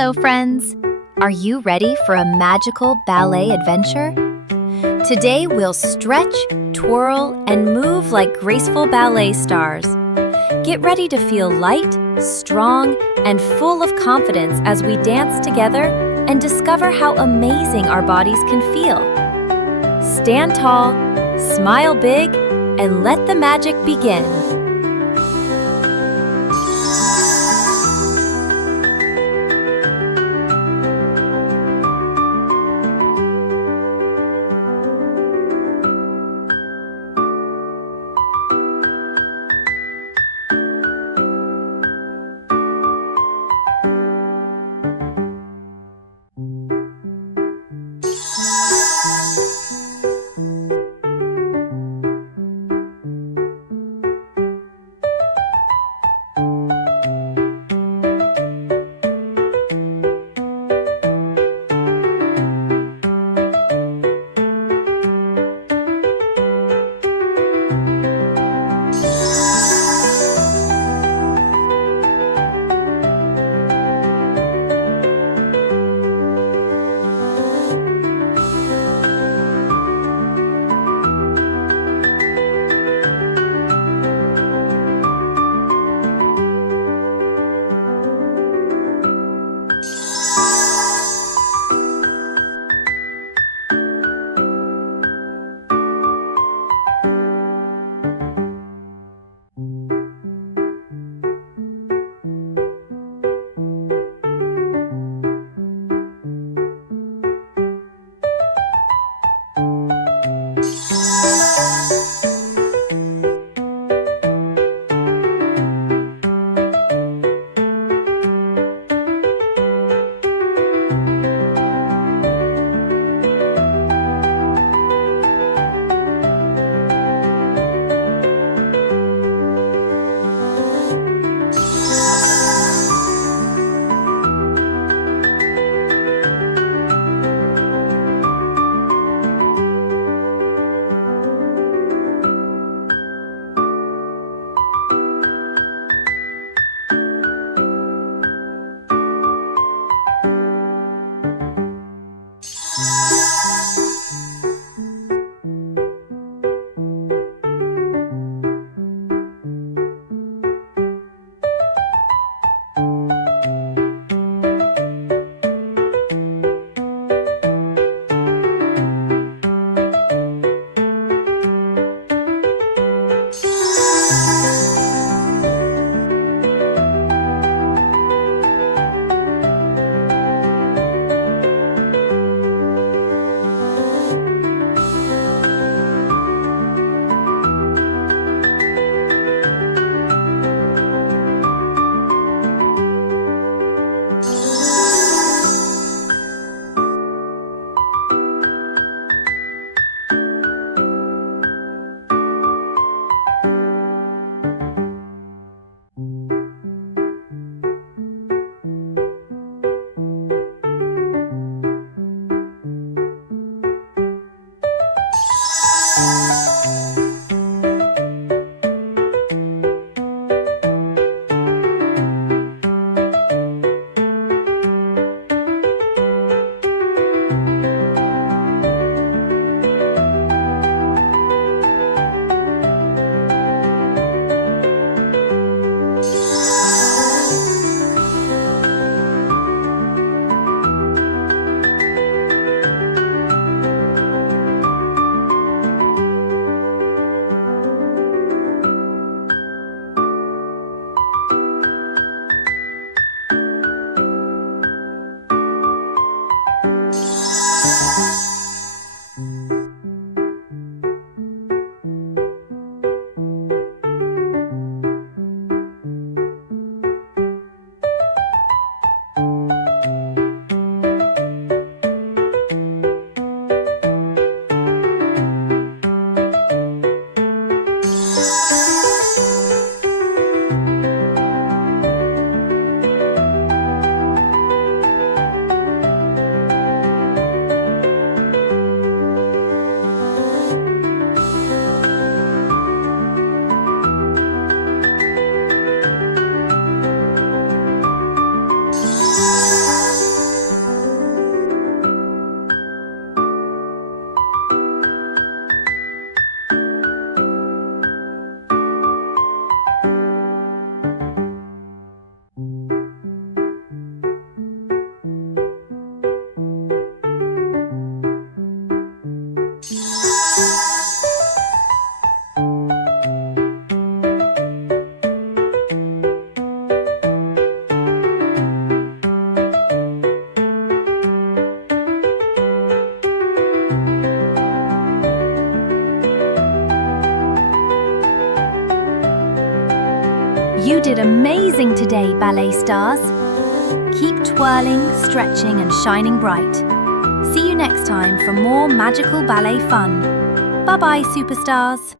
Hello, friends! Are you ready for a magical ballet adventure? Today we'll stretch, twirl, and move like graceful ballet stars. Get ready to feel light, strong, and full of confidence as we dance together and discover how amazing our bodies can feel. Stand tall, smile big, and let the magic begin. You did amazing today, ballet stars. Keep twirling, stretching and shining bright. See you next time for more magical ballet fun. Bye-bye, superstars.